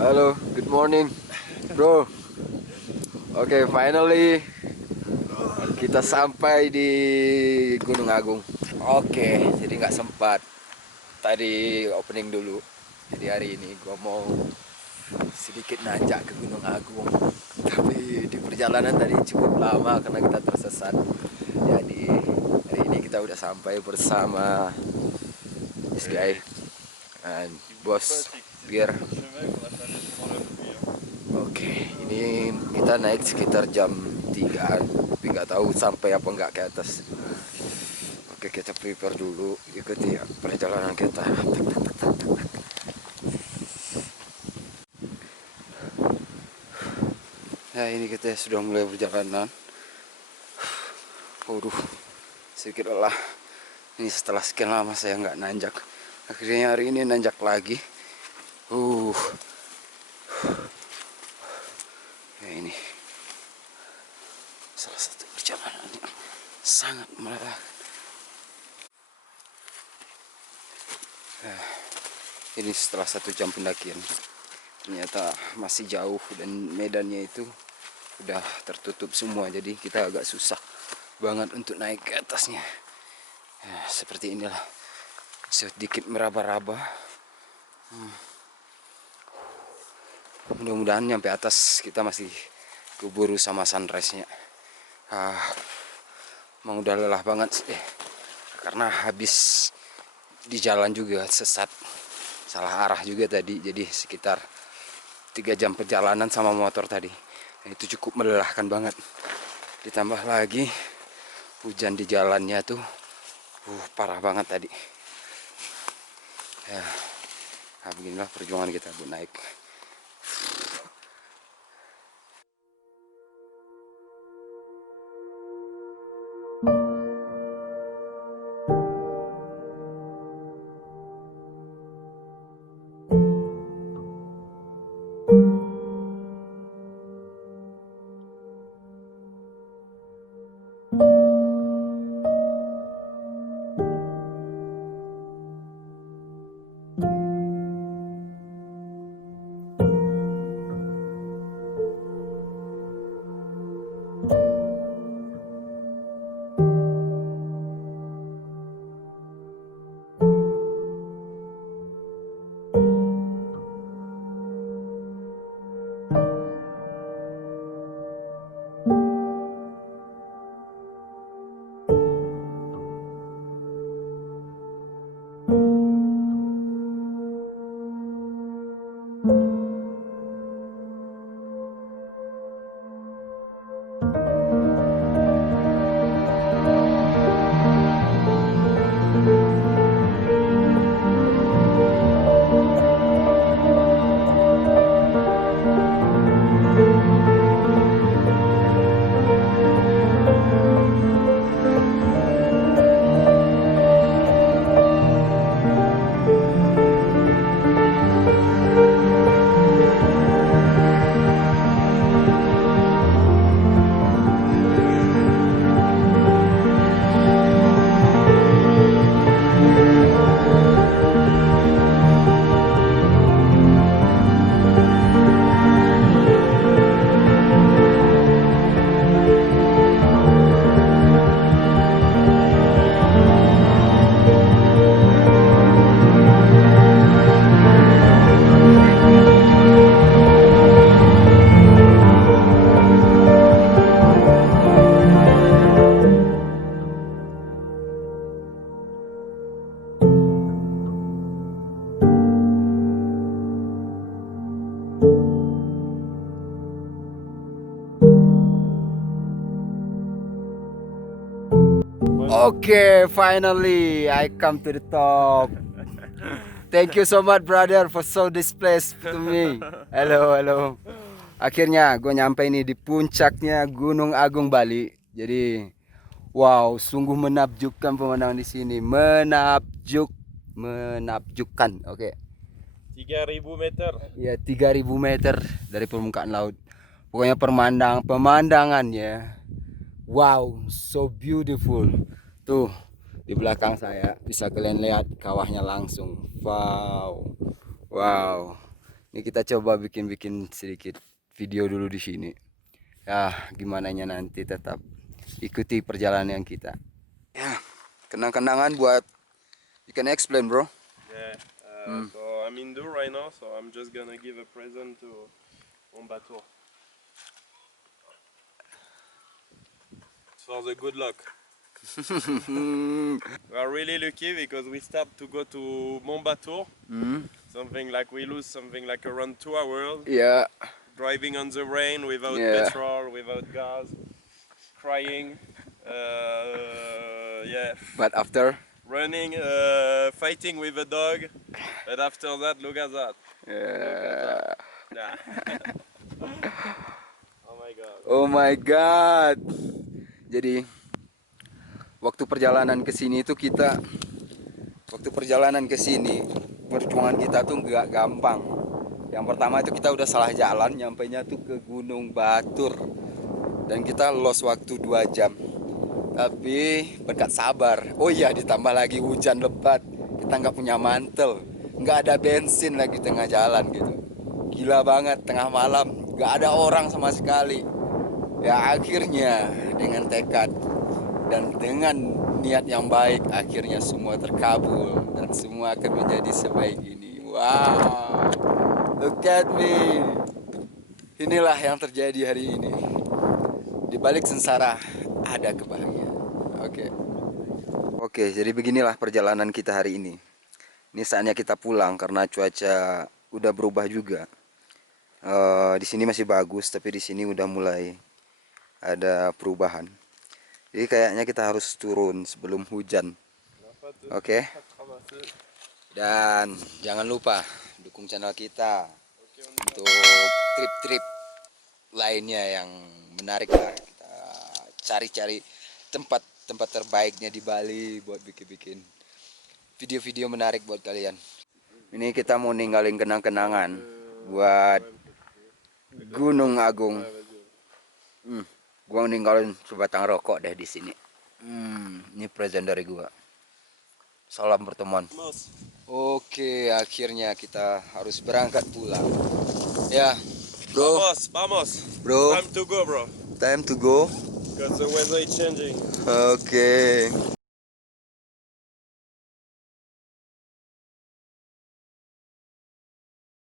Halo, good morning, bro. Oke, finally kita sampai di Gunung Agung. Oke, jadi nggak sempat tadi opening dulu. Jadi hari ini gua mau sedikit nanjak ke Gunung Agung. Tapi di perjalanan tadi cukup lama karena kita tersesat. Jadi hari ini kita udah sampai bersama this guy and bos Pierre. Oke, ini kita naik sekitar jam 3-an, tapi nggak tahu sampai apa nggak ke atas. Oke, kita prepare dulu, ikuti ya perjalanan kita. Nah, ini kita sudah mulai perjalanan. Waduh, sedikit lelah. Ini setelah sekian lama saya nggak nanjak. Akhirnya hari ini nanjak lagi. Ya, ini salah satu perjalanan yang sangat melelahkan. Ini setelah 1 jam pendakian, ternyata masih jauh dan medannya itu udah tertutup semua, jadi kita agak susah banget untuk naik ke atasnya. Seperti inilah, sedikit meraba-raba. Mudah-mudahan nyampe atas kita masih keburu sama sunrise-nya. Emang udah lelah banget karena habis di jalan juga sesat, salah arah juga tadi, jadi sekitar 3 jam perjalanan sama motor tadi. Dan itu cukup melelahkan banget, ditambah lagi hujan di jalannya tuh parah banget tadi ya. Nah, beginilah perjuangan kita buat naik. Oke, finally I come to the top. Thank you so much, brother, for show this place to me. Halo. Akhirnya gue nyampe ini di puncaknya Gunung Agung Bali. Jadi, wow, sungguh menakjubkan pemandangan di sini. Menakjubkan. Oke. 3.000 meter. Ya, 3.000 meter dari permukaan laut. Pokoknya pemandangannya, wow, so beautiful. Tuh, di belakang saya bisa kalian lihat kawahnya langsung. Wow. Ini kita coba bikin sedikit video dulu di sini. Ya, gimana nanti tetap ikuti perjalanan kita. Ya, kenang-kenangan buat you can explain, bro. Yeah. So I'm indoor right now, so I'm just gonna give a present to mon bateau. It's for the good luck. We are really lucky because we start to go to Mont Bateau. Something like we lose something like around 2 hours Ya, driving on the rain without Yeah. petrol, without gas, crying. Yeah, but after running, fighting with a dog, and after that, look at that. ya. Nah. Oh my god. Oh my god. Jadi waktu perjalanan ke sini perjuangan kita tuh nggak gampang. Yang pertama itu kita udah salah jalan, nyampainya tuh ke Gunung Batur. Dan kita lost waktu 2 jam. Tapi berkat sabar. Oh iya, ditambah lagi hujan lebat. Kita nggak punya mantel, nggak ada bensin lagi tengah jalan gitu. Gila banget, tengah malam, nggak ada orang sama sekali. Ya akhirnya dengan tekad dan dengan niat yang baik, akhirnya semua terkabul dan semua akan menjadi sebaik ini. Wow, look at me. Inilah yang terjadi hari ini. Di balik sengsara ada kebahagiaan. Oke, jadi beginilah perjalanan kita hari ini. Ini saatnya kita pulang karena cuaca udah berubah juga. Di sini masih bagus, tapi di sini udah mulai ada perubahan. Jadi kayaknya kita harus turun sebelum hujan. Oke. Dan jangan lupa dukung channel kita untuk trip-trip lainnya yang menarik lah. Kita cari-cari tempat terbaiknya di Bali buat bikin video-video menarik buat kalian. Ini kita mau ninggalin kenang-kenangan buat Gunung Agung. Gua ninggalin sebatang rokok deh di sini. Ini present dari gua. Salam pertemuan. Oke, akhirnya kita harus berangkat pulang. Ya, bro. Vamos. Bro. Time to go, bro. Time to go. Because the weather is changing. Oke.